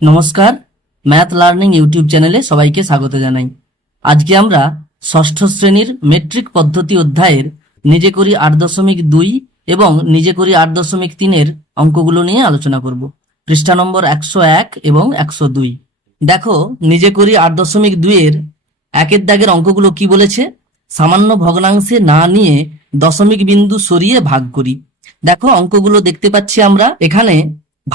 নমস্কার, math learning YouTube চ্যানেলে সবাইকে স্বাগত জানাই। আজকে আমরা ষষ্ঠ শ্রেণির মেট্রিক পদ্ধতি অধ্যায়ের নিজে করি আট দশমিক দুই এবং নিজে করি আট দশমিক তিনের অঙ্কগুলো নিয়ে আলোচনা করব। পৃষ্ঠা নম্বর একশো এক এবং একশো দুই। দেখো, নিজে করি আট দশমিক দুইয়ের একের দাগের অঙ্কগুলো কি বলেছে? সামান্য ভগ্নাংশে না নিয়ে দশমিক বিন্দু সরিয়ে ভাগ করি। দেখো, অঙ্কগুলো দেখতে পাচ্ছি আমরা। এখানে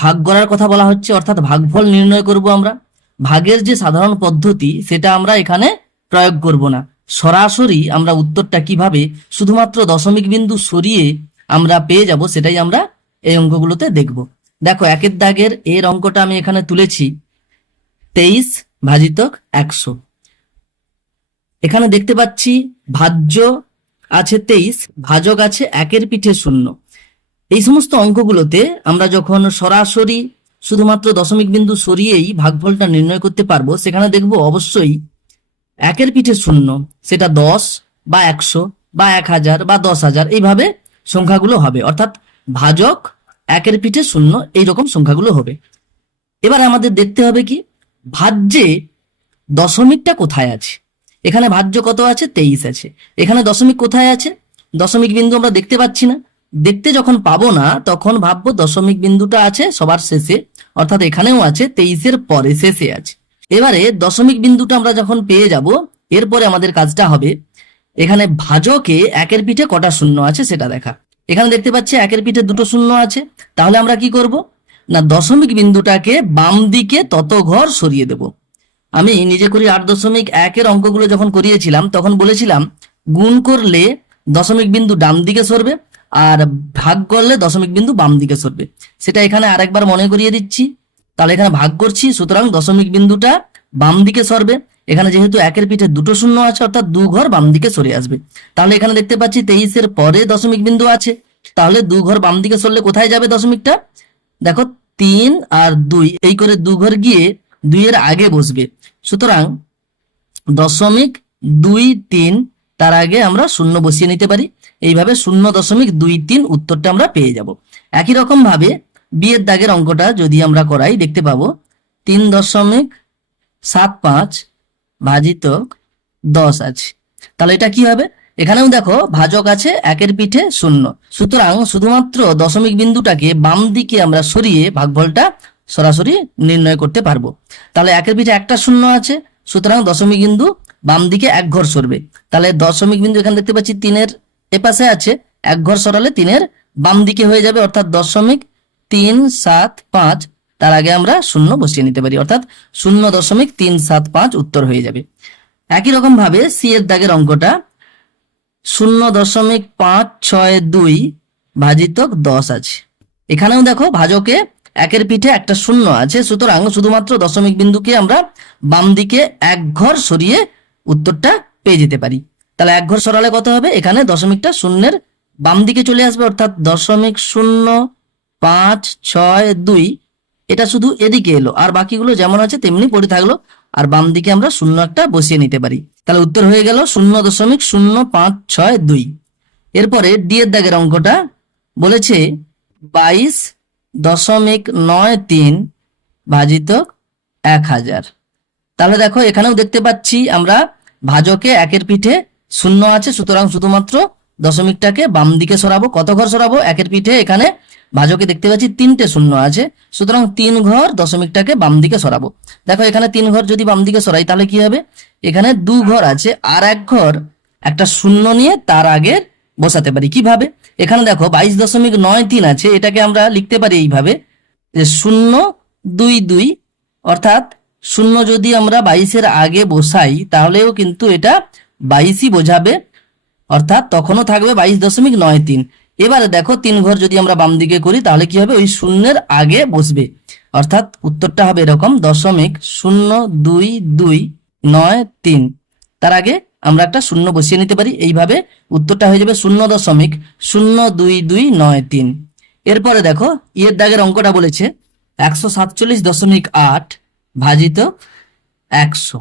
ভাগ করার কথা বলা হচ্ছে, অর্থাৎ ভাগফল নির্ণয় করব আমরা। ভাগের যে সাধারণ পদ্ধতি, সেটা আমরা এখানে প্রয়োগ করব না। সরাসরি আমরা উত্তরটা কীভাবে, শুধুমাত্র দশমিক বিন্দু সরিয়ে আমরা পেয়ে যাব, সেটাই আমরা এই অঙ্কগুলোতে দেখব। দেখো, একের দাগের এর অঙ্কটা আমি এখানে তুলেছি, তেইশ ভাজিতক একশো। এখানে দেখতে পাচ্ছি ভাজ্য আছে তেইশ, ভাজক আছে একের পিঠে শূন্য। এই সমস্ত অঙ্কগুলোতে আমরা যখন সরাসরি শুধুমাত্র দশমিক বিন্দু সরিয়েই ভাগফলটা নির্ণয় করতে পারব, সেখানে দেখব অবশ্যই একের পিঠে শূন্য, সেটা দশ বা একশো বা এক হাজার বা দশ হাজার, এইভাবে সংখ্যাগুলো হবে। অর্থাৎ ভাজক একের পিঠে শূন্য, এইরকম সংখ্যাগুলো হবে। এবার আমাদের দেখতে হবে কি, ভাজ্যে দশমিকটা কোথায় আছে? এখানে ভাজ্য কত আছে? তেইশ আছে। এখানে দশমিক কোথায় আছে? দশমিক বিন্দু আমরা দেখতে পাচ্ছি না। দেখতে যখন পাবো না, তখন ভাববো দশমিক বিন্দুটা আছে, সবার শেষে, অর্থাৎ এখানেও আছে, তেইশের পরে শেষে আছে। এবারে দশমিক বিন্দুটা আমরা যখন পেয়ে যাব, এরপরে আমাদের কাজটা হবে, এখানে ভাজকে একের পিঠে কটা শূন্য আছে সেটা দেখা। এখানে দেখতে পাচ্ছি একের পিঠে দুটো শূন্য আছে, তাহলে আমরা কি করব? না, দশমিক বিন্দুটাকে বাম দিকে তত ঘর সরিয়ে দেব। আমি নিজে করি আট দশমিক একের অঙ্কগুলো যখন করিয়েছিলাম, তখন বলেছিলাম, গুণ করলে দশমিক বিন্দু ডান দিকে সরবে আর ভাগ করলে দশমিক বিন্দু বাম দিকে সরবে। সেটা এখানে আরেকবার মনে করিয়ে দিচ্ছি। তাহলে এখানে ভাগ করছি, সুতরাং দশমিক বিন্দুটা বাম দিকে সরবে। এখানে যেহেতু একের পিঠে দুটো শূন্য আছে, অর্থাৎ দু ঘর বাম দিকে সরে আসবে। তাহলে এখানে দেখতে পাচ্ছি তেইশের পরে দশমিক বিন্দু আছে। তাহলে দু ঘর বাম দিকে সরলে কোথায় যাবে দশমিকটা? দেখো, তিন আর দুই, এই করে দু ঘর গিয়ে দুইয়ের আগে বসবে। সুতরাং দশমিক দুই তিন, তার আগে আমরা শূন্য বসিয়ে নিতে পারি। এইভাবে শূন্য দশমিক দুই তিন উত্তরটা আমরা পেয়ে যাব। একই রকম ভাবে বিয়ের দাগের অঙ্কটা যদি আমরা করাই, দেখতে পাবো তিন দশমিক সাত পাঁচ ভাজিত দশ আছে। তাহলে এটা কি হবে? এখানেও দেখো ভাজক আছে, একের পিঠে শূন্য। সুতরাং শুধুমাত্র দশমিক বিন্দুটাকে বাম দিকে আমরা সরিয়ে ভাগফলটা সরাসরি নির্ণয় করতে পারব। তাহলে একের পিঠে একটা শূন্য আছে, সুতরাং দশমিক বিন্দু বাম দিকে এক ঘর সরবে। তাহলে দশমিক বিন্দু এখানে দেখতে পাচ্ছি তিনের এপাশে আছে, এক ঘর সরালে তিনের, বাম দিকে হয়ে যাবে অর্থাৎ দশমিক তিন সাত পাঁচ। তার আগে আমরা শূন্য বসিয়ে নিতে পারি, অর্থাৎ শূন্য দশমিক তিন সাত পাঁচ উত্তর হয়ে যাবে। একই রকম ভাবে সি এর দাগের অঙ্কটা শূন্য দশমিক পাঁচ ছয় দুই ভাজিতক দশ আছে। এখানেও দেখো ভাজকে একের পিঠে একটা শূন্য আছে, সুতরাং শুধুমাত্র দশমিক বিন্দুকে আমরা বাম দিকে এক ঘর সরিয়ে উত্তরটা পেয়ে যেতে পারি। তাহলে এক ঘর সরালে কত হবে? এখানে দশমিকটা শূন্যের বাম দিকে চলে আসবে, অর্থাৎ দশমিক শূন্য পাঁচ ছয় দুই। এটা শুধু এদিকে এলো, আর বাকিগুলো যেমন আছে তেমনি পড়ে থাকল, আর বাম দিকে আমরা শূন্য একটা বসিয়ে নিতে পারি। তাহলে উত্তর হয়ে গেল শূন্য দশমিক শূন্য পাঁচ ছয় দুই। এরপরে ডি এর দাগের অঙ্কটা বলেছে বাইশ দশমিক নয় তিন ভাজিত এক হাজার। তাহলে দেখো, এখানেও দেখতে পাচ্ছি আমরা ভাজকে একের পিঠে শূন্য আছে, সুতরাং শুধুমাত্র দশমিকটাকে বাম দিকে সরাবো। কত ঘর সরাবো? একের পিঠে এখানে ভাজকে দেখতে পাচ্ছি তিনটে শূন্য আছে, সুতরাং তিন ঘর দশমিকটাকে বাম দিকে সরাবো। দেখো, এখানে তিন ঘর যদি বাম দিকে সরাই, তাহলে কি হবে? এখানে দু ঘর আছে, আর এক ঘর একটা শূন্য নিয়ে তার আগে বসাতে পারি। কীভাবে? এখানে দেখো, বাইশ দশমিক নয় তিন আছে, এটাকে আমরা লিখতে পারি এইভাবে যে শূন্য দুই দুই, অর্থাৎ শূন্য যদি আমরা বাইশের আগে বসাই, তাহলেও কিন্তু এটা বাইশই বোঝাবে, অর্থাৎ তখনও থাকবে বাইশ দশমিক নয় তিন। এবারে দেখো তিন ঘর যদি আমরা বাম দিকে করি, তাহলে কি হবে? ওই শূন্যের আগে বসবে। অর্থাৎ উত্তরটা হবে এরকম, দশমিক শূন্য দুই দুই নয় তিন। তার আগে আমরা একটা শূন্য বসিয়ে নিতে পারি, এইভাবে উত্তরটা হয়ে যাবে শূন্য দশমিক শূন্য দুই দুই নয় তিন। এরপরে দেখো ইয়ের দাগের অঙ্কটা বলেছে, একশো সাতচল্লিশ দশমিক আট ভাজিত একশো।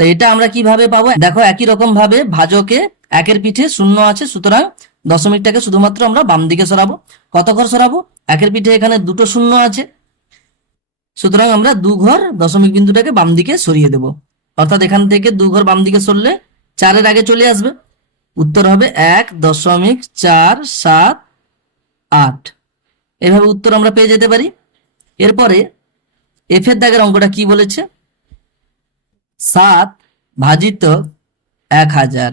তো এটা আমরা কীভাবে পাবো? দেখো, একই রকম ভাবে ভাজকে একের পিঠে শূন্য আছে, সুতরাং দশমিকটাকে শুধুমাত্র আমরা বাম দিকে সরাবো। কত ঘর সরাবো? একের পিঠে এখানে দুটো শূন্য আছে। সুতরাং আমরা দু ঘর দশমিক বিন্দুটাকে বাম দিকে সরিয়ে দেব। অর্থাৎ এখান থেকে দু ঘর বাম দিকে সরলে চারের আগে চলে আসবে। উত্তর হবে এক দশমিক চার সাত আট। এভাবে উত্তর আমরা পেয়ে যেতে পারি। এরপরে এফ এর দাগের অঙ্কটা কি বলেছে? সাত ভাজিত এক হাজার।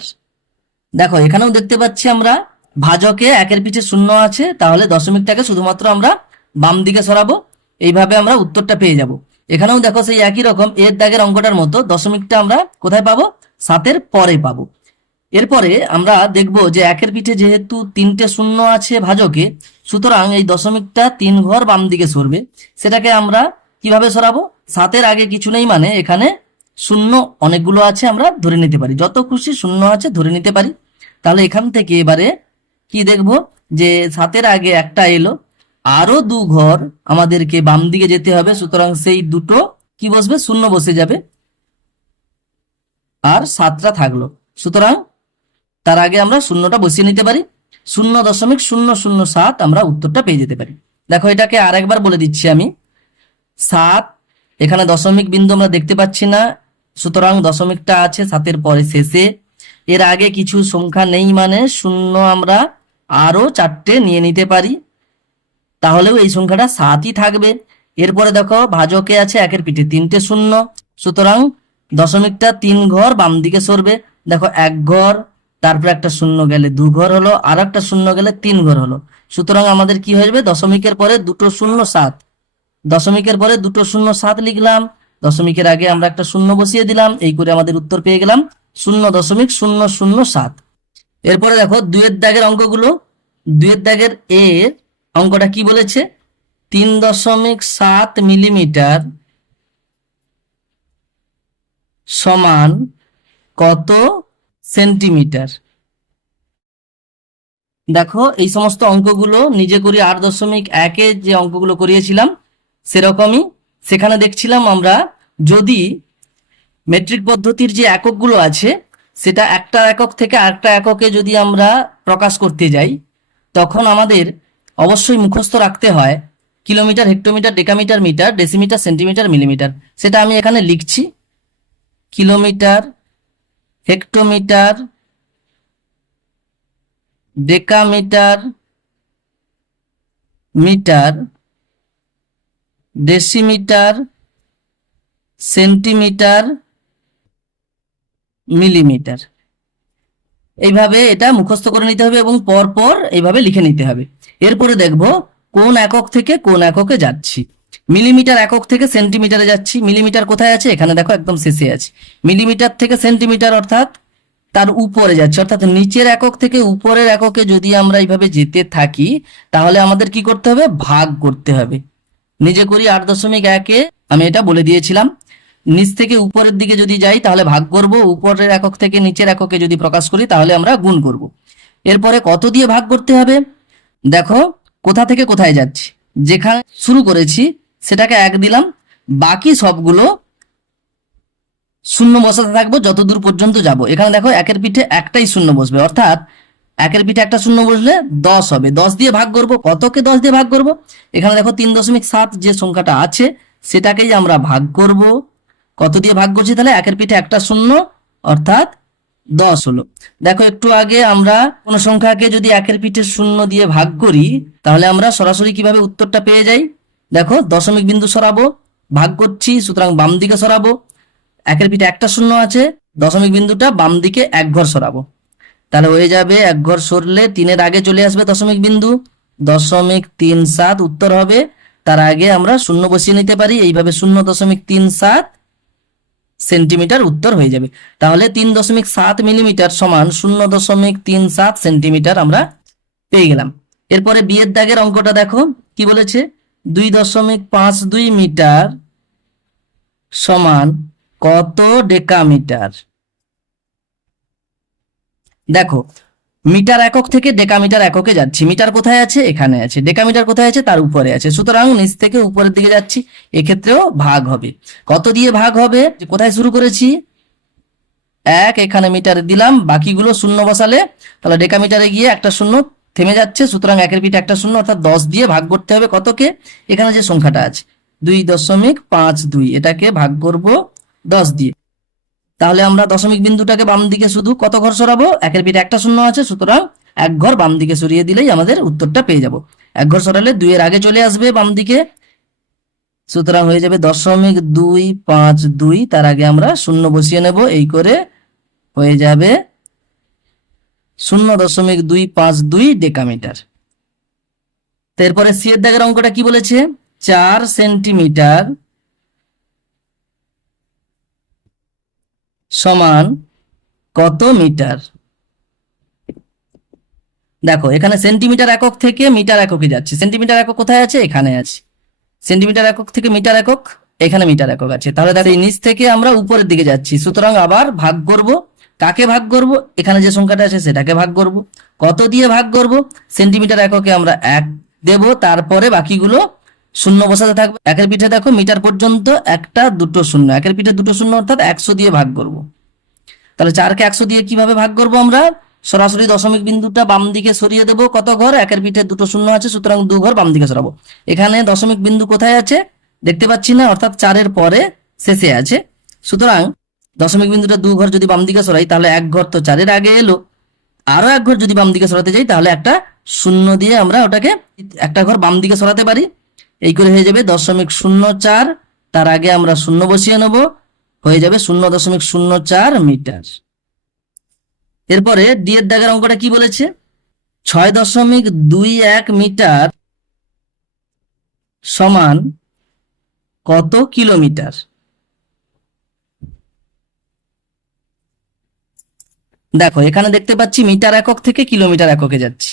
দেখো, এখানেও দেখতে পাচ্ছি আমরা ভাজকে একের পিছে শূন্য আছে, তাহলে দশমিকটাকে শুধুমাত্র আমরা বাম দিকে সরাবো, এইভাবে আমরা উত্তরটা পেয়ে যাব। এখানেও দেখো সেই একই রকম, এর দাগের অঙ্কটার মতো দশমিকটা আমরা কোথায় পাবো? সাতের পরে পাবো। এরপরে আমরা দেখব যে একের পিঠে যেহেতু তিনটে শূন্য আছে ভাজকে, সুতরাং এই দশমিকটা তিন ঘর বাম দিকে সরবে। সেটাকে আমরা কীভাবে সরাবো? সাতের আগে কিছু নেই মানে এখানে শূন্য অনেকগুলো আছে আমরা ধরে নিতে পারি। যত খুশি শূন্য আছে ধরে নিতে পারি। তাহলে এখান থেকে এবারে কি দেখব? যে সাতের আগে একটা এলো আরও দু ঘর আমাদেরকে বাম দিকে যেতে হবে, সুতরাং সেই দুটো কি বসবে? শূন্য বসে যাবে। আর সাতটা থাকল। সুতরাং তার আগে আমরা শূন্যটা বসিয়ে নিতে পারি। শূন্য দশমিক শূন্য শূন্য সাত আমরা উত্তরটা পেয়ে যেতে পারি। দেখো এটাকে আর একবার বলে দিচ্ছি আমি। সাত, এখানে দশমিক বিন্দু আমরা দেখতে পাচ্ছি না। সুতরাং দশমিকটা আছে সাতের পরে শেষে। এর আগে কিছু সংখ্যা নেই মানে শূন্য আমরা আরও চারটে নিয়ে নিতে পারি। তাহলেও এই সংখ্যাটা সাতই থাকবে। এরপরে দেখো ভাজকে আছে একের পিঠে তিনটে শূন্য। সুতরাং দশমিকটা তিন ঘর বাম দিকে সরবে। দেখো এক ঘর, তারপরে একটা শূন্য গেলে দু ঘর হলো, আর একটা শূন্য গেলে তিন ঘর হলো। সুতরাং আমাদের কি হয়ে যাবে? দশমিকের পরে দুটো শূন্য সাত। দশমিকের পরে দুটো শূন্য সাত লিখলাম। দশমিকের আগে আমরা একটা শূন্য বসিয়ে দিলাম, এই করে আমাদের উত্তর পেয়ে গেলাম শূন্য দশমিক শূন্য শূন্য সাত। এরপরে দেখো দুয়ের দাগের অঙ্কগুলো দুয়ের দাগের এর অঙ্কটা কি বলেছে? তিন দশমিক সাত মিলিমিটার সমান কত সেন্টিমিটার? দেখো এই সমস্ত অঙ্কগুলো নিজে করি আট দশমিক একে যে অঙ্কগুলো করিয়েছিলাম সেরকমই সেখানে দেখছিলাম আমরা যদি মেট্রিক পদ্ধতির যে এককগুলো আছে, সেটা একটা একক থেকে আরেকটা এককে যদি আমরা প্রকাশ করতে যাই, তখন আমাদের অবশ্যই মুখস্থ রাখতে হয় kilometre, hectometre, decametre, metre, decimetre, centimetre, millimetre. সেটা আমি এখানে লিখছি। Kilometre, hectometre, decametre, metre decimetre, centimetre, millimetre. এইভাবে এটা মুখস্থ করে নিতে হবে এবং পর পর এইভাবে লিখে নিতে হবে। এরপরে দেখব কোন একক থেকে কোন এককে যাচ্ছি। মিলিমিটার একক থেকে সেন্টিমিটারে যাচ্ছি। মিলিমিটার কোথায় আছে? এখানে দেখো একদম শেষে আছে। মিলিমিটার থেকে সেন্টিমিটার অর্থাৎ তার উপরে যাচ্ছে, অর্থাৎ নিচের একক থেকে উপরের এককে যদি আমরা এইভাবে যেতে থাকি, তাহলে আমাদের কি করতে হবে? ভাগ করতে হবে। নিজে করি আট দশমিক একে, আমি এটা বলে দিয়েছিলাম। নিচ থেকে উপরের দিকে যদি যাই, তাহলে ভাগ করব। উপরের একক থেকে নিচের এককে যদি প্রকাশ করি, তাহলে আমরা গুণ করব। এরপরে কত দিয়ে ভাগ করতে হবে? দেখো, কোথা থেকে কোথায় যাচ্ছি। যেখানে শুরু করেছি, সেটাকে এক দিলাম। বাকি সবগুলো শূন্য বসাতে থাকব, যতদূর পর্যন্ত যাব। এখানে দেখো, একের পিঠে একটাই শূন্য বসবে। অর্থাৎ একের পিঠে একটা শূন্য বসলে দশ হবে। দশ দিয়ে ভাগ করব। কতকে দশ দিয়ে ভাগ করব? এখানে দেখো তিন দশমিক সাত যে সংখ্যাটা আছে, সেটাকেই আমরা ভাগ করব। কত দিয়ে ভাগ করছি তাহলে? একের পিঠে একটা শূন্য, অর্থাৎ দশ হলো। দেখো, একটু আগে আমরা কোনো সংখ্যাকে যদি একের পিঠে শূন্য দিয়ে ভাগ করি, তাহলে আমরা সরাসরি কীভাবে উত্তরটা পেয়ে যাই? দেখো, দশমিক বিন্দু সরাবো, ভাগ করছি, সুতরাং বাম দিকে সরাবো। একের পিঠে একটা শূন্য আছে, দশমিক বিন্দুটা বাম দিকে এক ঘর সরাবো। তাহলে হয়ে যাবে, এক ঘর সরলে তিনের আগে চলে আসবে দশমিক বিন্দু। দশমিক তিন সাত উত্তর হবে, তার আগে আমরা শূন্য বসিয়ে নিতে পারি, এইভাবে শূন্য দশমিক তিন সাত সেন্টিমিটার উত্তর হয়ে যাবে। তাহলে তিন দশমিক সাত মিলিমিটার সমান শূন্য দশমিক তিন সাত সেন্টিমিটার আমরা পেয়ে গেলাম। এরপরে বিয়ের দাগের অঙ্কটা দেখো, কি বলেছে? দুই দশমিক পাঁচ দুই মিটার সমান কত ডেকামিটার? দেখো, মিটার একক থেকে ডেকামিটার এককে যাচ্ছি। মিটার কোথায় আছে? এখানে আছে। ডেকামিটার কোথায় আছে? তার উপরে আছে। সুতরাং নিচ থেকে উপরের দিকে যাচ্ছি। এক্ষেত্রেও ভাগ হবে। কত দিয়ে ভাগ হবে? কোথায় শুরু করেছি? এক, এখানে মিটারে দিলাম। বাকিগুলো শূন্য বসালে, তাহলে ডেকামিটারে গিয়ে একটা শূন্য থেমে যাচ্ছে। সুতরাং একের পিঠে একটা শূন্য, অর্থাৎ দশ দিয়ে ভাগ করতে হবে কতকে? এখানে যে সংখ্যাটা আছে, দুই দশমিক পাঁচ দুই, এটাকে ভাগ করব দশ দিয়ে। তাহলে আমরা দশমিক বিন্দুটাকে বাম দিকে শুধু কত ঘর সরাবো? একের পিঠে একটা শূন্য আছে, সুতরাং এক ঘর বাম দিকে সরিয়ে দিলেই আমাদের উত্তরটা পেয়ে যাব। এক ঘর সরালে দুইয়ের আগে চলে আসবে বাম দিকে, সুতরাং হয়ে যাবে দশমিক দুই পাঁচ দুই, তার আগে আমরা শূন্য বসিয়ে নেব, এই করে হয়ে যাবে শূন্য দশমিক দুই পাঁচ দুই ডেকামিটার। এরপরে সি এর দাগের অঙ্কটা কি বলেছে? চার সেন্টিমিটার সমান কত মিটার? দেখো, এখানে সেন্টিমিটার একক থেকে মিটার এককে যাচ্ছে। সেন্টিমিটার একক কোথায় আছে? এখানে আছে। সেন্টিমিটার একক থেকে মিটার একক, এখানে মিটার একক আছে। তাহলে দেখো, এই নিচ থেকে আমরা উপরের দিকে যাচ্ছি। সুতরাং আবার ভাগ করব। কাকে ভাগ করব? এখানে যে সংখ্যাটা আছে, সেটাকে ভাগ করব। কত দিয়ে ভাগ করব? সেন্টিমিটার এককে আমরা এক দেব, তারপরে বাকিগুলো শূন্য বসাতে থাকবে। একের পিঠে দেখো, মিটার পর্যন্ত একটা, দুটো শূন্য। একের পিঠে দুটো শূন্য অর্থাৎ একশো দিয়ে ভাগ করব। তাহলে চারকে একশো দিয়ে কীভাবে ভাগ করব আমরা? সরাসরি দশমিক বিন্দুটা বাম দিকে সরিয়ে দেবো। কত ঘর? একের পিঠে দুটো শূন্য আছে, সুতরাং দু ঘর বাম দিকে সরাবো। এখানে দশমিক বিন্দু কোথায় আছে? দেখতে পাচ্ছি না, অর্থাৎ চারের পরে শেষে আছে। সুতরাং দশমিক বিন্দুটা দু ঘর যদি বাম দিকে সরাই, তাহলে এক ঘর তো চারের আগে এলো। আরও এক ঘর যদি বাম দিকে সরাতে যাই, তাহলে একটা শূন্য দিয়ে আমরা ওটাকে একটা ঘর বাম দিকে সরাতে পারি। এই করে হয়ে যাবে দশমিক শূন্য চার, তার আগে আমরা শূন্য বসিয়ে নেব, হয়ে যাবে শূন্য দশমিক শূন্য চার মিটার। এরপরে ডি এর দাগের অঙ্কটা কি বলেছে? ছয় দশমিক দুই এক মিটার সমান কত কিলোমিটার? দেখো, এখানে দেখতে পাচ্ছি মিটার একক থেকে কিলোমিটার এককে যাচ্ছি।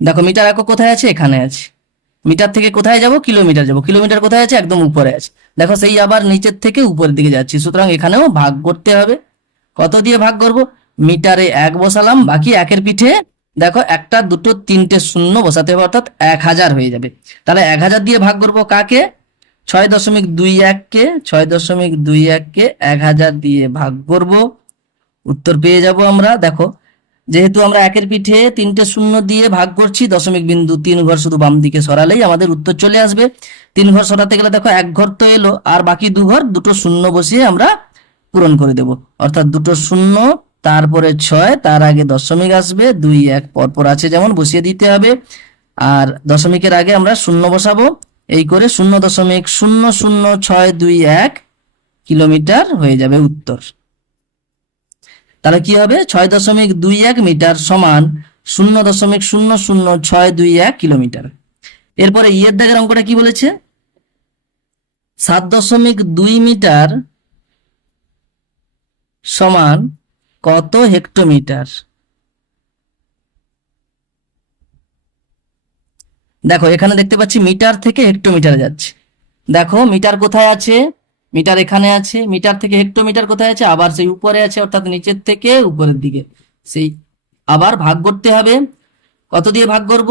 দেখো, মিটার একক কোথায় আছে? এখানে আছে। মিটার থেকে কোথায় যাব? কিলোমিটার যাব। কিলোমিটার কোথায় আছে? একদম উপরে আছে। দেখো, সেই আবার নিচের থেকে উপরের দিকে যাচ্ছি। সুতরাং এখানেও ভাগ করতে হবে। কত দিয়ে ভাগ করব? মিটারে এক বসালাম। বাকি একের পিঠে দেখো, একটা, দুটো, তিনটে, শূন্য বসাতে হবে, অর্থাৎ এক হাজার হয়ে যাবে। তাহলে এক হাজার দিয়ে ভাগ করব কাকে? ছয় দশমিক দুই এককে, ছয় দশমিক দুই এককে এক হাজার দিয়ে ভাগ করব। উত্তর পেয়ে যাব আমরা। দেখো যেহেতু আমরা একের পিঠে তিনটে শূন্য দিয়ে ভাগ করছি, দশমিক বিন্দু তিন ঘর শুধু বাম দিকে সরালেই আমাদের উত্তর চলে আসবে। তিন ঘর সরাতে গেলে দেখো এক ঘর তো এলো, আর বাকি দু ঘর দুটো শূন্য বসিয়ে আমরা পূরণ করে দেব। অর্থাৎ দুটো শূন্য, তারপরে ছয়, তার আগে দশমিক আসবে, দুই এক পরপর আছে যেমন বসিয়ে দিতে হবে। আর দশমিকের আগে আমরা শূন্য বসাবো, এই করে শূন্য দশমিক শূন্য শূন্য ছয় দুই এক কিলোমিটার হয়ে যাবে উত্তর। তাহলে কি হবে? ছয় দশমিক দুই এক মিটার সমান শূন্য দশমিক শূন্য শূন্য ছয় দুই এক কিলোমিটার। এরপরে ইয়ের দাগের অঙ্কটা কি বলেছে? সাত দশমিক দুই মিটার সমান কত হেক্টোমিটার? দেখো, এখানে দেখতে পাচ্ছি মিটার থেকে হেক্টোমিটারে যাচ্ছে। দেখো, মিটার কোথায় আছে? মিটার এখানে আছে, মিটার থেকে হেক্টোমিটার কোথায় আছে? আবার সেই উপরে আছে, অর্থাৎ নিচের থেকে উপরের দিকে। সেই আবার ভাগ করতে হবে। কত দিয়ে ভাগ করব?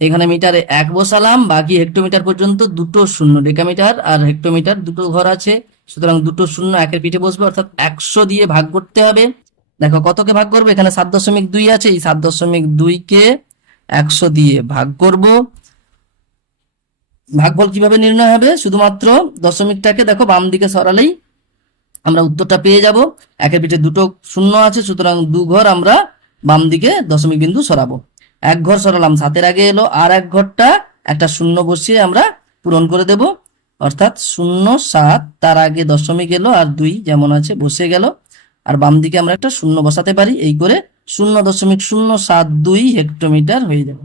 এখানে মিটারে এক বসালাম, বাকি হেক্টোমিটার পর্যন্ত দুটো শূন্য, ডেকামিটার আর হেক্টোমিটার, দুটো ঘর আছে। সুতরাং দুটো শূন্য একের পিঠে বসবে, অর্থাৎ একশো দিয়ে ভাগ করতে হবে। দেখো কতকে ভাগ করব? এখানে সাত দশমিক দুই আছে, এই সাত দশমিক দুইকে একশো দিয়ে ভাগ করব। ভাগফল কীভাবে নির্ণয় হবে? শুধুমাত্র দশমিকটাকে দেখো বাম দিকে সরালেই আমরা উত্তরটা পেয়ে যাব। একের পিঠে দুটো শূন্য আছে, সুতরাং দু ঘর আমরা বাম দিকে দশমিক বিন্দু সরাবো। এক ঘর সরালাম, সাতের আগে এলো, আর এক ঘরটা একটা শূন্য বসিয়ে আমরা পূরণ করে দেব। অর্থাৎ শূন্য সাত, তার আগে দশমিক এলো, আর দুই যেমন আছে বসে গেল। আর বাম দিকে আমরা একটা শূন্য বসাতে পারি, এই করে শূন্য দশমিক শূন্য সাত দুই হেক্টোমিটার হয়ে যাবে।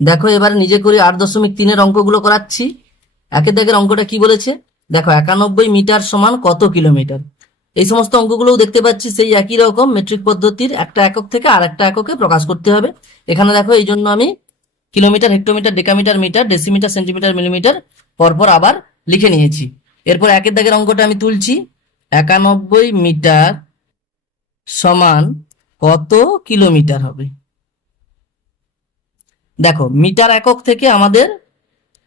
দেখো, এবার নিজে করে আট দশমিক তিনের অঙ্কগুলো করাচ্ছি। একের দাগের অঙ্কটা কি বলেছে? দেখো, একানব্বই মিটার সমান কত কিলোমিটার? এই সমস্ত অঙ্কগুলোও দেখতে পাচ্ছি, সেই একই রকম মেট্রিক পদ্ধতির, একটা একক থেকে আর একটা এককে প্রকাশ করতে হবে। এখানে দেখো, এই জন্য আমি kilometre, hectometre, decametre metre, decimetre, centimetre, millimetre পরপর আবার লিখে নিয়েছি। এরপর একের দাগের অঙ্কটা আমি তুলছি। একানব্বই মিটার সমান কত কিলোমিটার হবে? দেখো, মিটার একক থেকে আমাদের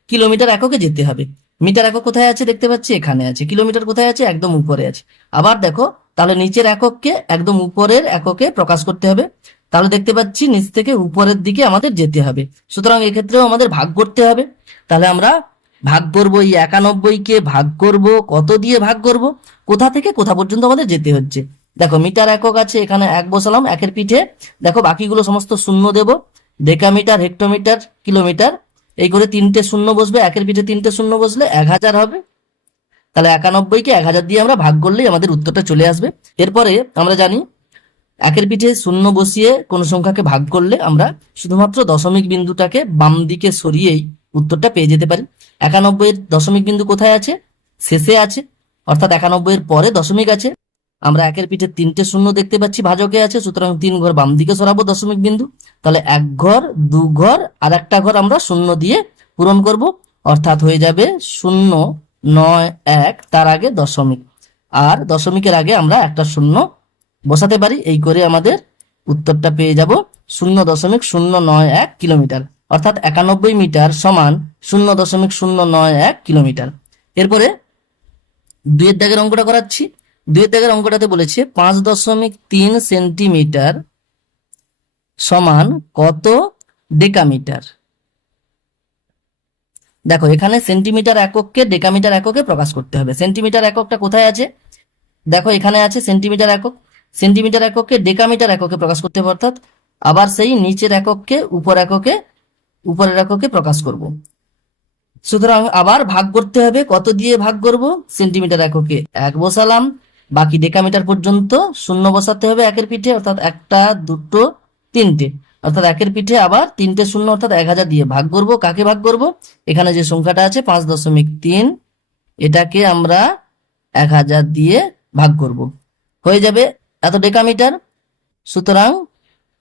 কিলোমিটার এককে যেতে হবে। মিটার একক কোথায় আছে দেখতে পাচ্ছি? এখানে আছে। কিলোমিটার কোথায় আছে? একদম উপরে আছে। আবার দেখো, তাহলে নিচের একককে একদম উপরের এককে প্রকাশ করতে হবে। তাহলে দেখতে পাচ্ছি নিচ থেকে উপরের দিকে আমাদের যেতে হবে। সুতরাং এক্ষেত্রেও আমাদের ভাগ করতে হবে। তাহলে আমরা ভাগ করব, এই একানব্বইকে ভাগ করব, কত দিয়ে ভাগ করব? কোথা থেকে কোথা পর্যন্ত আমাদের যেতে হচ্ছে? দেখো, মিটার একক আছে, এখানে এক বসালাম, একের পিঠে দেখো, বাকিগুলো সমস্ত শূন্য দেব। ডেকামিটার, হেক্টোমিটার, কিলোমিটার, এই করে তিনটে শূন্য বসবে, একের পিঠে তিনটে শূন্য বসলে এক হাজার হবে। তাহলে একানব্বইকে এক হাজার দিয়ে আমরা ভাগ করলেই আমাদের উত্তরটা চলে আসবে। এরপরে আমরা জানি, একের পিঠে শূন্য বসিয়ে কোনো সংখ্যাকে ভাগ করলে আমরা শুধুমাত্র দশমিক বিন্দুটাকে বাম দিকে সরিয়েই উত্তরটা পেয়ে যেতে পারি। একানব্বইয়ের দশমিক বিন্দু কোথায় আছে? শেষে আছে। অর্থাৎ একানব্বইয়ের পরে দশমিক আছে। আমরা একের পিঠে তিনটে শূন্য দেখতে পাচ্ছি, ভাজকে আছে, সুতরাং তিন ঘর বাম দিকে সরাবো দশমিক বিন্দু। তাহলে এক ঘর, দু ঘর, আর একটা ঘর আমরা শূন্য দিয়ে পূরণ করব। অর্থাৎ হয়ে যাবে শূন্য, নয়, এক, তার আগে দশমিক। আর দশমিকের আগে আমরা একটা শূন্য বসাতে পারি, এই করে আমাদের উত্তরটা পেয়ে যাব। শূন্য দশমিক শূন্য নয় এক কিলোমিটার। অর্থাৎ একানব্বই মিটার সমান শূন্য দশমিক শূন্য নয় এক কিলোমিটার। এরপরে দুয়ের দাগের অঙ্কটা করাচ্ছি। দুয়ের দাগের অঙ্কটাতে বলেছে পাঁচ দশমিক তিন সেন্টিমিটার সমান কত ডেকামিটার? দেখো, এখানে সেন্টিমিটার একককে ডেকামিটার এককে প্রকাশ করতে হবে। সেন্টিমিটার এককটা কোথায় আছে? দেখো, এখানে আছে সেন্টিমিটার একক। সেন্টিমিটার এককে ডেকামিটার এককে প্রকাশ করতে হবে, অর্থাৎ আবার সেই নিচের একককে উপর এককে, উপরের এককে প্রকাশ করব। সুতরাং আবার ভাগ করতে হবে। কত দিয়ে ভাগ করব? সেন্টিমিটার এককে। এক বসালাম। বাকি ডেকামিটার পর্যন্ত শূন্য বসাতে হবে একের পিঠে, অর্থাৎ একটা, দুটো, তিনটে। অর্থাৎ একের পিঠে আবার তিনটে শূন্য, অর্থাৎ এক হাজার দিয়ে ভাগ করব। কাকে ভাগ করব? এখানে যে সংখ্যাটা আছে, পাঁচ দশমিক তিন, এটাকে আমরা এক হাজার দিয়ে ভাগ করব। হয়ে যাবে এত ডেকামিটার সুতরাং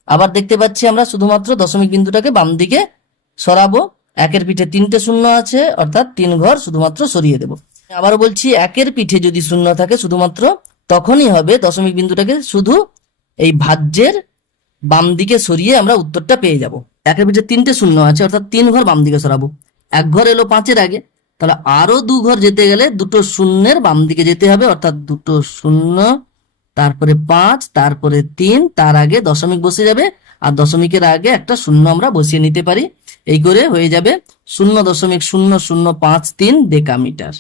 আবার দেখতে পাচ্ছি আমরা শুধুমাত্র দশমিক বিন্দুটাকে বাম দিকে সরাবো। একের পিঠে তিনটে শূন্য আছে, অর্থাৎ তিন ঘর শুধুমাত্র সরিয়ে দেব। আবারও বলছি, একের পিঠে যদি শূন্য থাকে শুধুমাত্র, তখনই হবে দশমিক বিন্দুটাকে শুধু এই ভাজ্যের বাম দিকে সরিয়ে আমরা উত্তরটা পেয়ে যাব। একের পিঠে তিনটে শূন্য আছে, অর্থাৎ তিন ঘর বাম দিকে সরাবো। এক ঘর এলো পাঁচের আগে, তাহলে আরও দু ঘর যেতে গেলে দুটো শূন্যের বাম দিকে যেতে হবে, অর্থাৎ দুটো শূন্য, তারপরে পাঁচ, তারপরে তিন, তার আগে দশমিক বসে যাবে, আর দশমিকের আগে একটা শূন্য আমরা বসিয়ে নিতে পারি। এই করে হয়ে যাবে শূন্য দশমিক শূন্য শূন্য পাঁচ তিন ডেকামিটার।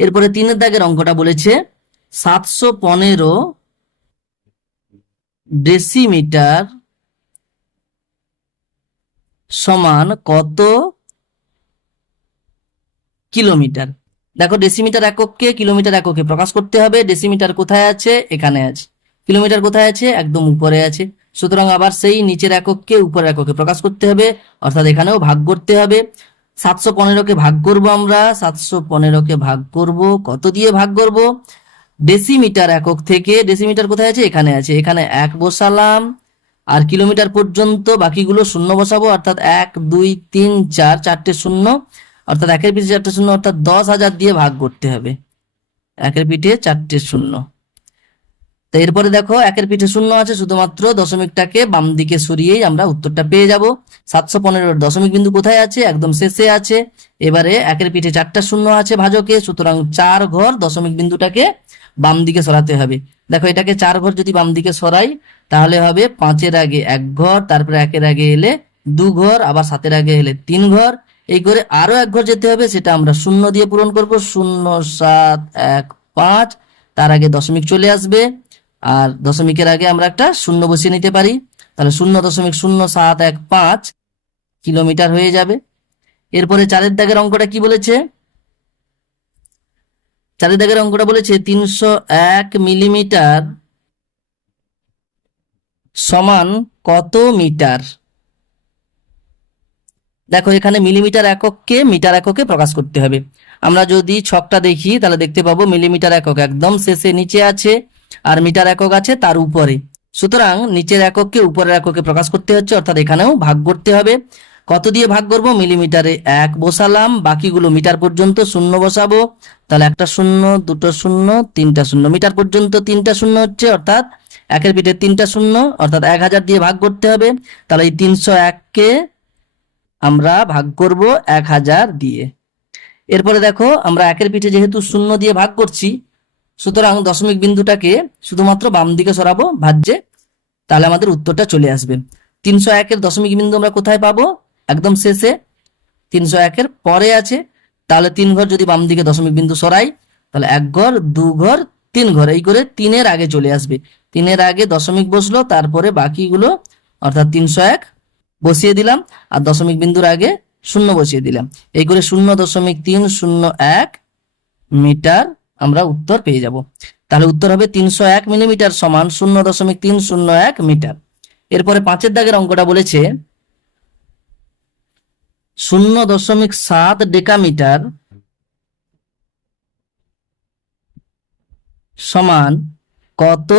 এরপরে তিনের দাগের অঙ্কটা বলেছে, সাতশো পনেরো ডেসিমিটার সমান কত কিলোমিটার দেখো ডেসিমিটার এককে কিলোমিটার এককে প্রকাশ করতে হবে ডেসিমিটার কোথায় আছে? এখানে আছে। কিলোমিটার কোথায় আছে? একদম উপরে আছে। সুতরাং আবার সেই নিচের এককে উপরের এককে প্রকাশ করতে হবে, অর্থাৎ এখানেও ভাগ করতে হবে। সাতশো পনেরোকে ভাগ করব আমরা, সাতশো পনেরোকে ভাগ করব। কত দিয়ে ভাগ করব? ডেসিমিটার একক থেকে, ডেসিমিটার কোথায় আছে? এখানে আছে। এখানে এক বসালাম। আর কিলোমিটার পর্যন্ত বাকিগুলো শূন্য বসাবো, অর্থাৎ এক, দুই, তিন, চার, চারটে শূন্য। অর্থাৎ একের পিঠে চারটে শূন্য, অর্থাৎ দশ হাজার দিয়ে ভাগ করতে হবে। একের পিঠে চারটে শূন্য। তো এরপরে দেখো, একের পিঠে শূন্য আছে, শুধুমাত্র দশমিকটাকে বাম দিকে সরিয়েই আমরা উত্তরটা পেয়ে যাব। সাতশো পনেরোর দশমিক বিন্দু কোথায় আছে? একদম শেষে আছে। এবারে একের পিঠে চারটা শূন্য আছে ভাজকে, সুতরাং চার ঘর দশমিক বিন্দুটাকে বাম দিকে সরাতে হবে। দেখো, এটাকে চার ঘর যদি বাম দিকে সরাই, তাহলে হবে পাঁচের আগে এক ঘর, তারপরে একের আগে এলে দু ঘর, আবার সাতের আগে এলে তিন ঘর। এই করে আরও এক ঘর যেতে হবে, সেটা আমরা শূন্য দিয়ে পূরণ করব। শূন্য, সাত, এক, পাঁচ, তার আগে দশমিক চলে আসবে। আর দশমিকের আগে আমরা একটা শূন্য বসিয়ে নিতে পারি। তাহলে শূন্য দশমিক শূন্য সাত এক পাঁচ কিলোমিটার হয়ে যাবে। এরপরে চারের দাগের অঙ্কটা কি বলেছে? চারের দাগের অঙ্কটা বলেছে তিনশো এক মিলিমিটার সমান কত মিটার? দেখো, এখানে মিলিমিটার একককে মিটার এককে প্রকাশ করতে হবে। আমরা যদি ছকটা দেখি, তাহলে দেখতে পাবো মিলিমিটার একক একদম শেষে নিচে আছে। আর মিটার একক আছে তার উপরে। সুতরাং নিচের একককে উপরের এককে প্রকাশ করতে হচ্ছে, অর্থাৎ এখানেও ভাগ করতে হবে। কত দিয়ে ভাগ করব? মিলিমিটারে এক বসালাম, বাকিগুলো মিটার পর্যন্ত শূন্য বসাবো। তাহলে একটা শূন্য, দুটো শূন্য, তিনটা শূন্য। মিটার পর্যন্ত তিনটা শূন্য হচ্ছে, অর্থাৎ একের পিঠে তিনটা শূন্য, অর্থাৎ এক হাজার দিয়ে ভাগ করতে হবে। তাহলে এই তিনশো এককে আমরা ভাগ করব এক হাজার দিয়ে। এরপরে দেখো, আমরা একের পিঠে যেহেতু শূন্য দিয়ে ভাগ করছি সুতরাং দশমিক বিন্দুটাকে শুধুমাত্র বাম দিকে সরাবো, ভাজ্যে। তাহলে আমাদের উত্তরটা চলে আসবে। তিনশো একের দশমিক বিন্দু আমরা কোথায় পাবো? একদম শেষে। তিনশো একের পরে আছে। তাহলে তিন ঘর যদি বাম দিকে দশমিক বিন্দু সরাই, তাহলে এক ঘর, দু ঘর, তিন ঘর, এই করে তিনের আগে চলে আসবে। তিনের আগে দশমিক বসল, তারপরে বাকিগুলো, অর্থাৎ তিনশো এক বসিয়ে দিলাম, আর দশমিক বিন্দুর আগে শূন্য বসিয়ে দিলাম। এই করে শূন্য দশমিক তিন, শূন্য এক মিটার আমরা উত্তর পেয়ে যাব। তাহলে উত্তর হবে তিনশো এক মিলিমিটার সমান শূন্য দশমিক তিন শূন্য এক মিটার। এরপরে পাঁচের দাগের অঙ্কটা বলেছে, শূন্য দশমিক সাত ডেকামিটার সমান কত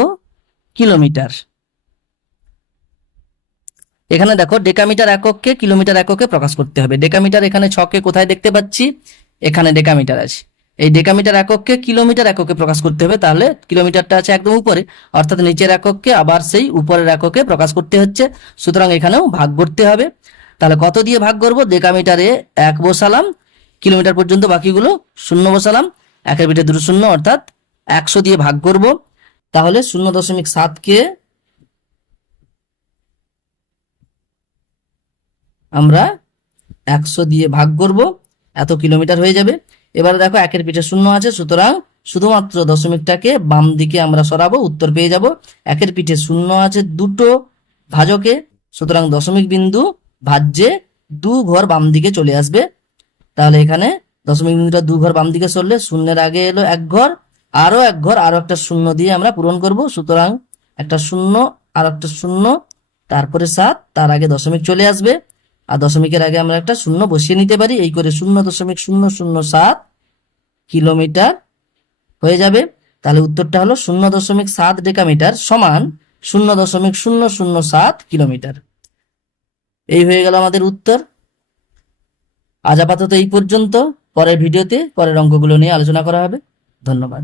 কিলোমিটার? এখানে দেখো ডেকামিটার একককে কিলোমিটার এককে প্রকাশ করতে হবে। ডেকামিটার এখানে ছকে কোথায় দেখতে পাচ্ছি? এখানে ডেকামিটার আছে। এই ডেকামিটার একককে কিলোমিটার এককে প্রকাশ করতে হবে, তাহলে কিলোমিটারটা আছে একদম উপরে। অর্থাৎ নিচের একককে আবার সেই উপরের এককে প্রকাশ করতে হচ্ছে। সুতরাং এখানেও ভাগ করতে হবে। তাহলে কত দিয়ে ভাগ করব? ডেকামিটারে এক বসালাম, কিলোমিটার পর্যন্ত বাকিগুলো শূন্য বসালাম। একের পিঠে দুটো শূন্য, অর্থাৎ একশো দিয়ে ভাগ করব। তাহলে শূন্য দশমিক সাতকে আমরা একশো দিয়ে ভাগ করব। এত কিলোমিটার হয়ে যাবে। এবারে দেখো একের পিঠে শূন্য আছে, সুতরাং শুধুমাত্র দশমিকটাকে বাম দিকে আমরা সরাবো, উত্তর পেয়ে যাব। একের পিঠে শূন্য আছে দুটো ভাজকে, সুতরাং দশমিক বিন্দু ভাজ্যে দু ঘর বাম দিকে চলে আসবে। তাহলে এখানে দশমিক বিন্দুটা দু ঘর বাম দিকে সরলে শূন্যের আগে এলো এক ঘর আরও এক ঘর আরও একটা শূন্য দিয়ে আমরা পূরণ করব। সুতরাং একটা শূন্য আর একটা শূন্য, তারপরে সাত, তার আগে দশমিক চলে আসবে। আর দশমিকের আগে আমরা একটা শূন্য বসিয়ে নিতে পারি। এই করে শূন্য দশমিক শূন্য শূন্য সাত কিলোমিটার হয়ে যাবে। তাহলে উত্তরটা হলো শূন্য দশমিক সাত ডেকামিটার সমান শূন্য দশমিক শূন্য শূন্য সাত কিলোমিটার। এই হয়ে গেল আমাদের উত্তর। আজ আপাতত এই পর্যন্ত। পরের ভিডিওতে পরের অঙ্কগুলো নিয়ে আলোচনা করা হবে। ধন্যবাদ।